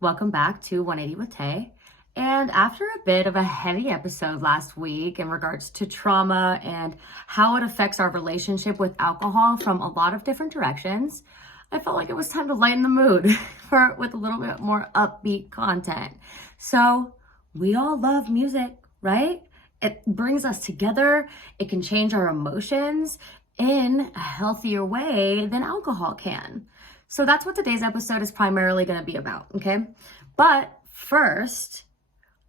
Welcome back to 180 with Tay. And after a bit of a heavy episode last week in regards to trauma and how it affects our relationship with alcohol from a lot of different directions, I felt like it was time to lighten the mood with a little bit more upbeat content. So we all love music, right? It brings us together. It can change our emotions in a healthier way than alcohol can. So that's what today's episode is primarily going to be about, okay? But first,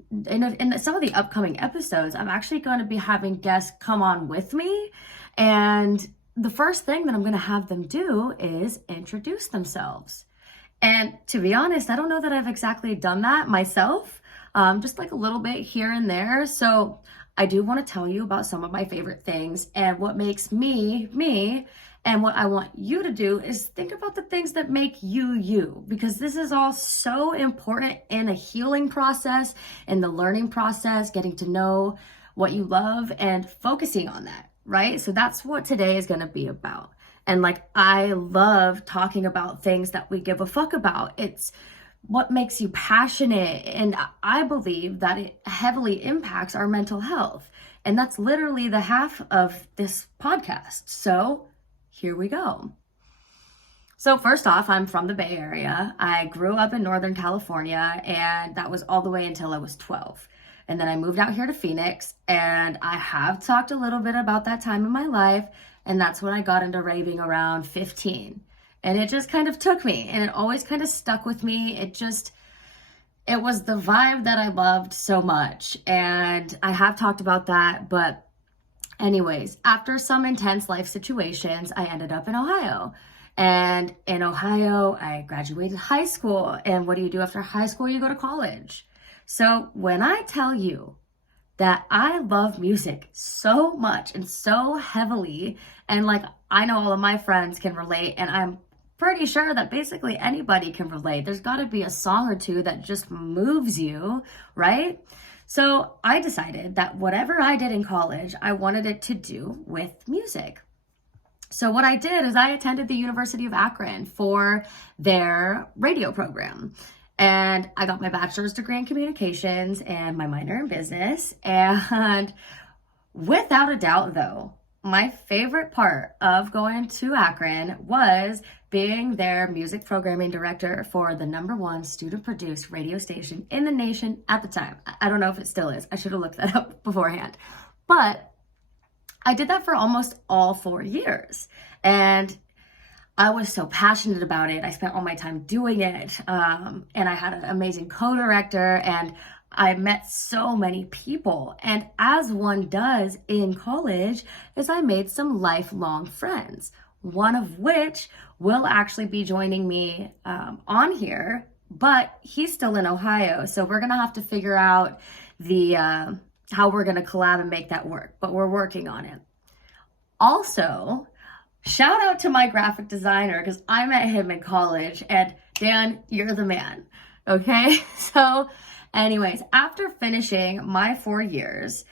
in some of the upcoming episodes, I'm actually going to be having guests come on with me. And the first thing that I'm going to have them do is introduce themselves. And to be honest, I don't know that I've exactly done that myself, just like a little bit here and there. So I do want to tell you about some of my favorite things and what makes me, me. And what I want you to do is think about the things that make you, you, because this is all so important in a healing process, in the learning process, getting to know what you love and focusing on that, right? So that's what today is going to be about. And I love talking about things that we give a fuck about. It's what makes you passionate. And I believe that it heavily impacts our mental health. And that's literally the half of this podcast. So here we go. So first off, I'm from the Bay Area. I grew up in Northern California, and that was all the way until I was 12. And then I moved out here to Phoenix, and I have talked a little bit about that time in my life, and that's when I got into raving around 15. And it just kind of took me, and it always kind of stuck with me. It was the vibe that I loved so much, and I have talked about that, but anyways, after some intense life situations, I ended up in Ohio. And in Ohio, I graduated high school. And what do you do after high school? You go to college. So when I tell you that I love music so much and so heavily, and I know all of my friends can relate, and I'm pretty sure that basically anybody can relate. There's got to be a song or two that just moves you, right? So I decided that whatever I did in college, I wanted it to do with music. So what I did is I attended the University of Akron for their radio program. And I got my bachelor's degree in communications and my minor in business. And without a doubt, though, my favorite part of going to Akron was being their music programming director for the #1 student-produced radio station in the nation at the time. I don't know if it still is. I should have looked that up beforehand. But I did that for almost all 4 years. And I was so passionate about it. I spent all my time doing it. And I had an amazing co-director, and I met so many people. And as one does in college, is I made some lifelong friends, one of which will actually be joining me on here, but he's still in Ohio. So we're going to have to figure out how we're going to collab and make that work, but we're working on it. Also, shout out to my graphic designer, because I met him in college, and Dan, you're the man. Okay. So anyways, after finishing my 4 years,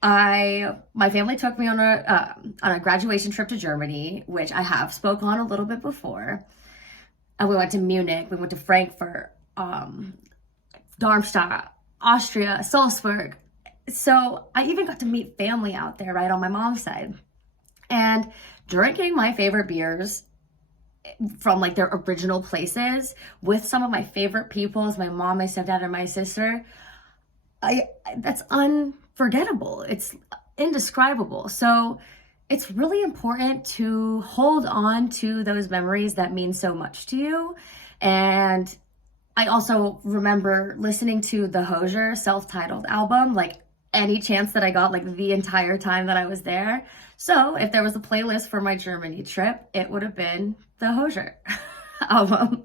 my family took me on a graduation trip to Germany, which I have spoke on a little bit before. And we went to Munich, we went to Frankfurt, Darmstadt, Austria, Salzburg. So I even got to meet family out there, right, on my mom's side. And drinking my favorite beers from their original places with some of my favorite people, as my mom, my stepdad, and my sister, that's unforgettable. It's indescribable. So it's really important to hold on to those memories that mean so much to you. And I also remember listening to the Hozier self-titled album, any chance that I got, the entire time that I was there. So if there was a playlist for my Germany trip, it would have been the Hozier album.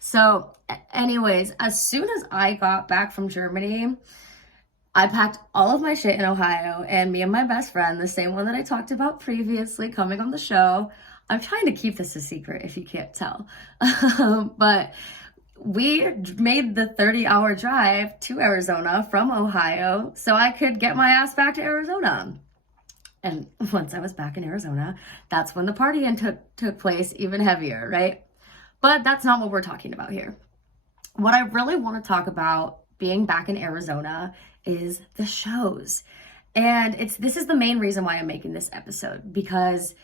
So anyways, as soon as I got back from Germany, I packed all of my shit in Ohio, and me and my best friend, the same one that I talked about previously coming on the show, I'm trying to keep this a secret if you can't tell, but we made the 30-hour drive to Arizona from Ohio so I could get my ass back to Arizona. And once I was back in Arizona, that's when the partying took place even heavier, right? But that's not what we're talking about here. what I really want to talk about being back in Arizona is the shows. And this is the main reason why I'm making this episode, because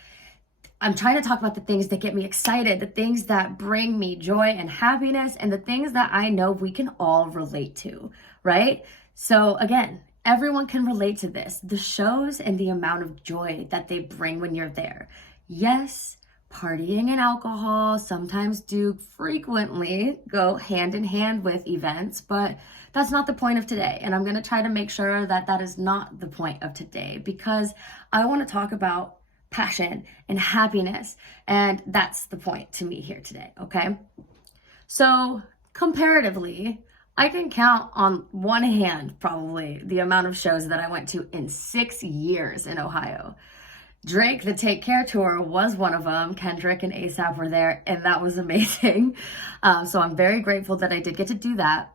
I'm trying to talk about the things that get me excited, the things that bring me joy and happiness, and the things that I know we can all relate to, right? So again, everyone can relate to this. The shows and the amount of joy that they bring when you're there. Yes, partying and alcohol sometimes do frequently go hand in hand with events, but that's not the point of today. And I'm going to try to make sure that that is not the point of today, because I want to talk about passion and happiness. And that's the point to me here today. Okay. So comparatively, I can count on one hand probably the amount of shows that I went to in 6 years in Ohio. Drake, the Take Care Tour was one of them. Kendrick and ASAP were there, and that was amazing. So I'm very grateful that I did get to do that.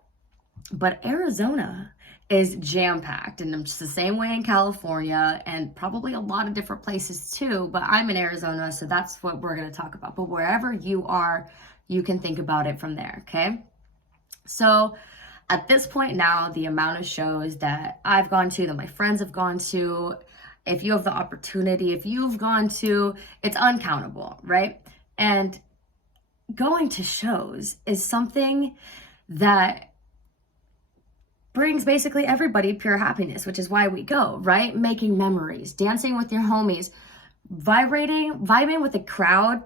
But Arizona is jam-packed, and it's the same way in California and probably a lot of different places too. But I'm in Arizona, so that's what we're going to talk about. But wherever you are, you can think about it from there, okay? So at this point now, the amount of shows that I've gone to, that my friends have gone to, if you have the opportunity, if you've gone to, it's uncountable, right? And going to shows is something that brings basically everybody pure happiness, which is why we go, right? Making memories, dancing with your homies, vibing with a crowd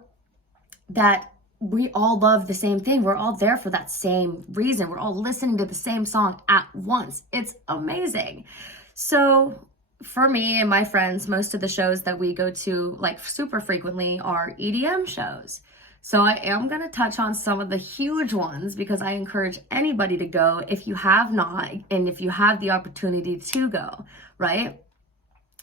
that we all love the same thing. We're all there for that same reason. We're all listening to the same song at once. It's amazing. So for me and my friends, most of the shows that we go to like super frequently are EDM shows. So I am going to touch on some of the huge ones, because I encourage anybody to go if you have not, and if you have the opportunity to go, right?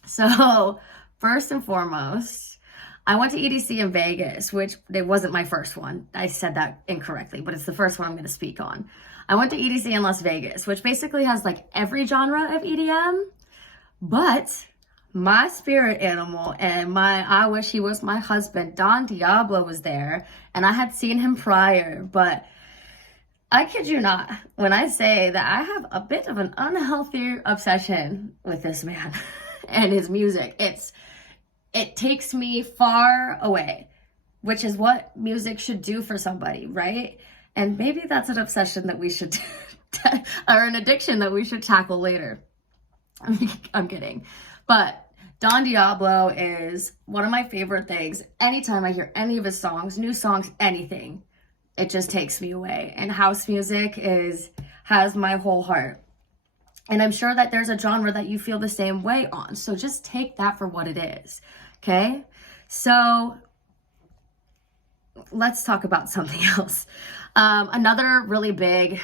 So first and foremost, I went to EDC in Vegas, which it wasn't my first one. I said that incorrectly, but it's the first one I'm going to speak on. I went to EDC in Las Vegas, which basically has like every genre of EDM, but my spirit animal and I wish he was my husband, Don Diablo, was there, and I had seen him prior, but I kid you not when I say that I have a bit of an unhealthy obsession with this man and his music. It takes me far away, which is what music should do for somebody, right? And maybe that's an obsession that we should, or an addiction that we should tackle later. I'm kidding. But Don Diablo is one of my favorite things. Anytime I hear any of his songs, new songs, anything, it just takes me away. And house music has my whole heart. And I'm sure that there's a genre that you feel the same way on. So just take that for what it is. Okay? So let's talk about something else. Another really big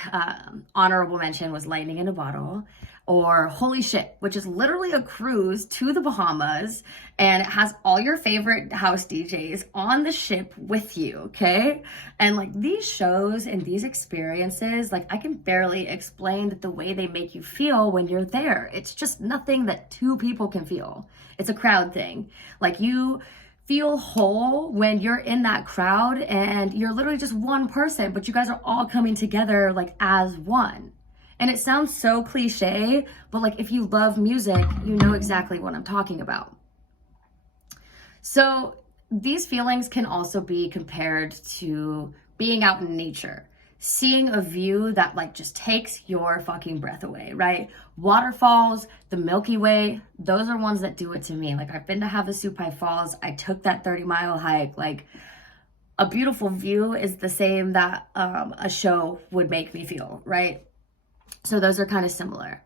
honorable mention was Lightning in a Bottle, or Holy Shit, which is literally a cruise to the Bahamas, and it has all your favorite house DJs on the ship with you, okay? And like these shows and these experiences, like I can barely explain the way they make you feel when you're there. It's just nothing that two people can feel. It's a crowd thing. Like you feel whole when you're in that crowd and you're literally just one person, but you guys are all coming together like as one. And it sounds so cliche, but like if you love music, you know exactly what I'm talking about. So these feelings can also be compared to being out in nature, seeing a view that like just takes your fucking breath away, right? Waterfalls, the Milky Way, those are ones that do it to me. Like I've been to Havasupai Falls. I took that 30-mile hike. Like a beautiful view is the same that a show would make me feel, right? So those are kind of similar.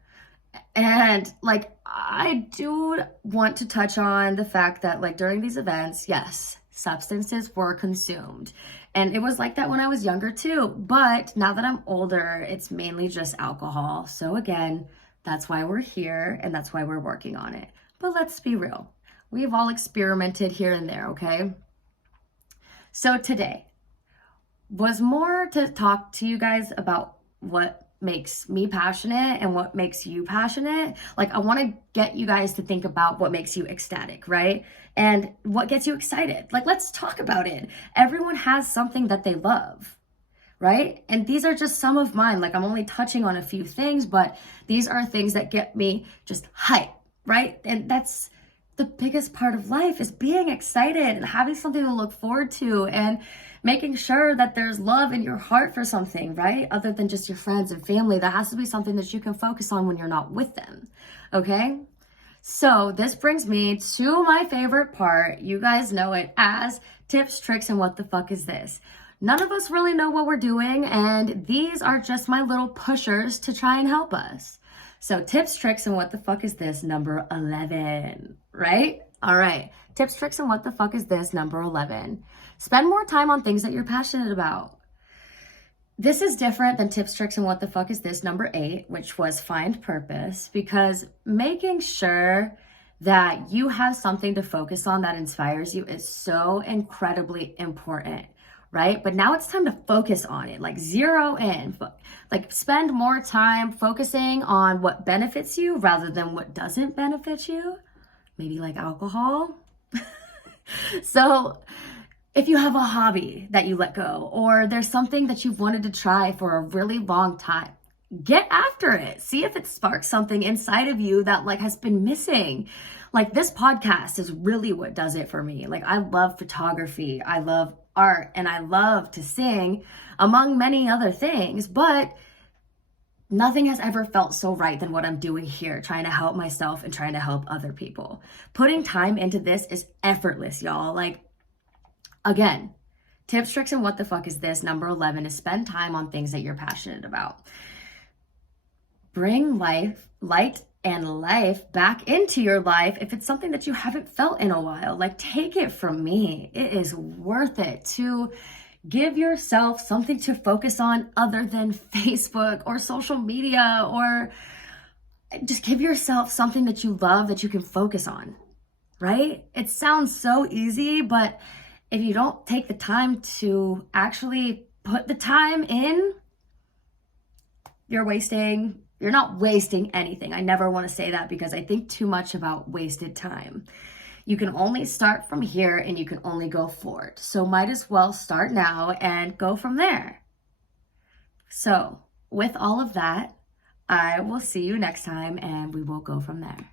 And like, I do want to touch on the fact that like during these events, yes, substances were consumed. And it was like that when I was younger too. But now that I'm older, it's mainly just alcohol. So again, that's why we're here and that's why we're working on it. But let's be real. We've all experimented here and there, okay? So today was more to talk to you guys about what makes me passionate and what makes you passionate. Like I want to get you guys to think about what makes you ecstatic, right? And what gets you excited. Like let's talk about it. Everyone has something that they love. right? And these are just some of mine. Like, I'm only touching on a few things, but these are things that get me just hype, right? And that's the biggest part of life, is being excited and having something to look forward to and making sure that there's love in your heart for something, right? Other than just your friends and family. That has to be something that you can focus on when you're not with them, okay? So this brings me to my favorite part. You guys know it as tips, tricks, and what the fuck is this? None of us really know what we're doing, and these are just my little pushers to try and help us. So tips, tricks, and what the fuck is this, number 11, right? All right, tips, tricks, and what the fuck is this, number 11. Spend more time on things that you're passionate about. This is different than tips, tricks, and what the fuck is this, number 8, which was find purpose, because making sure that you have something to focus on that inspires you is so incredibly important, right? But now it's time to focus on it, like zero in, like spend more time focusing on what benefits you rather than what doesn't benefit you, maybe like alcohol. So if you have a hobby that you let go, or there's something that you've wanted to try for a really long time, get after it. See if it sparks something inside of you that like has been missing. Like, this podcast is really what does it for me. Like, I love photography, I love art, and I love to sing, among many other things, but nothing has ever felt so right than what I'm doing here, trying to help myself and trying to help other people. Putting time into this is effortless, y'all. Like, again, tips, tricks, and what the fuck is this, number 11, is spend time on things that you're passionate about. Bring light and life back into your life if it's something that you haven't felt in a while. Like, take it from me, it is worth it to give yourself something to focus on other than Facebook or social media, or just give yourself something that you love that you can focus on, right? It sounds so easy, but if you don't take the time to actually put the time in, you're not wasting anything. I never want to say that, because I think too much about wasted time. You can only start from here and you can only go forward. So might as well start now and go from there. So with all of that, I will see you next time and we will go from there.